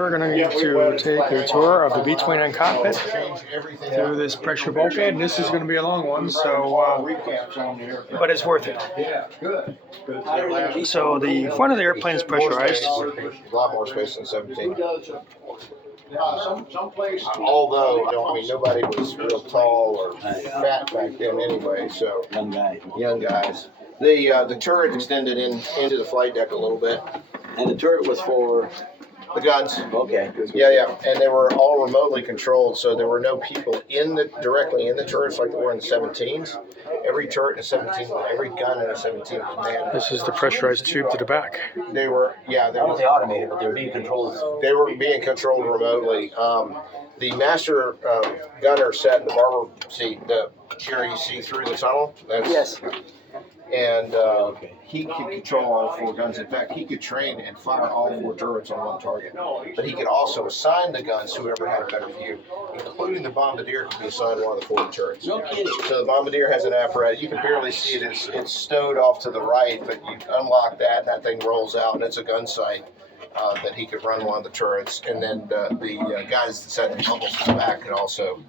We're going to take a tour of the B-29 cockpit through this pressure bulkhead, and this is going to be a long one, so but it's worth it. So the front of the airplane is pressurized. A lot more space than 17. Although, I mean, nobody was real tall or fat back then anyway, so young guys. The turret extended into the flight deck a little bit. And the turret was for the guns. Okay. Yeah, and they were all remotely controlled, so there were no people directly in the turrets like there were in the 17s. Every turret in a 17, every gun in a 17 was manned. This is the pressurized tube to the back. They were, yeah, I won't say automated, but they were being controlled. They were being controlled remotely. The master gunner sat in the barber seat, the chair you see through the tunnel. Yes. And he could control all 4 guns. In fact, he could train and fire all 4 turrets on one target. But he could also assign the guns to whoever had a better view, including the bombardier could be assigned one of the 4 turrets. No kidding. So the bombardier has an apparatus. You can barely see it. It's stowed off to the right, but you unlock that, and that thing rolls out, and it's a gun sight that he could run one of the turrets. And then the guys that sat in the bubbles in the back could also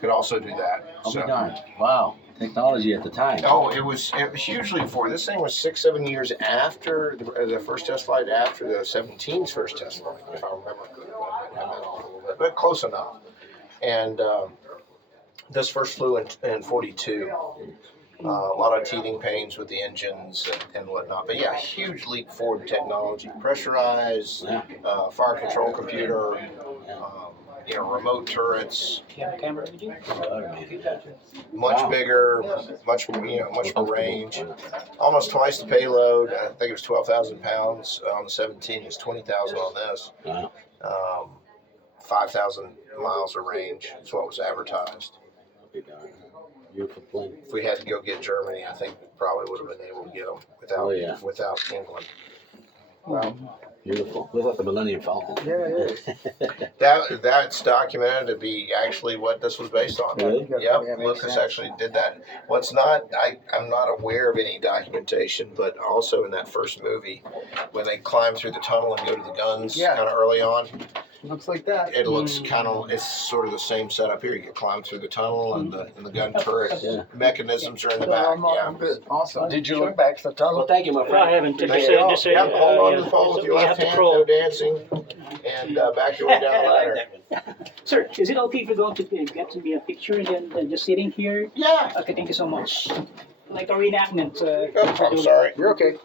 do that. Oh, so. Darn. Wow. Technology at the time. Oh, it was hugely before. This thing was 6-7 years after the first test flight, after the 17's first test flight, if I remember correctly. But close enough. And this first flew in 42. A lot of teething pains with the engines and whatnot. But yeah, huge leap forward in technology. Pressurized, fire control computer, remote turrets. Much bigger, much more range. Almost twice the payload. I think it was 12,000 pounds on the 17. It's 20,000 on this. 5,000 miles of range is what was advertised. Beautiful plane. If we had to go get Germany, I think we probably would have been able to get them without England. Wow. Beautiful. Looks like the Millennium Falcon. Yeah, it is. That's documented to be actually what this was based on. Really? Yep, Lucas actually did that. What's not, I'm not aware of any documentation, but also in that first movie, when they climb through the tunnel and go to the guns kind of early on. Looks like that. It looks it's sort of the same setup here. You climb through the tunnel and the gun turret mechanisms are in the back. Yeah. Good. Awesome. Did you look back to the tunnel? Well, thank you, my friend. I haven't. Hold on to the phone with your left hand, go dancing, and back your way down the ladder. Sir, is it okay if we're going to get to be a picture and then just sitting here? Yeah. Okay, thank you so much. Like a reenactment. I'm sorry. You're okay.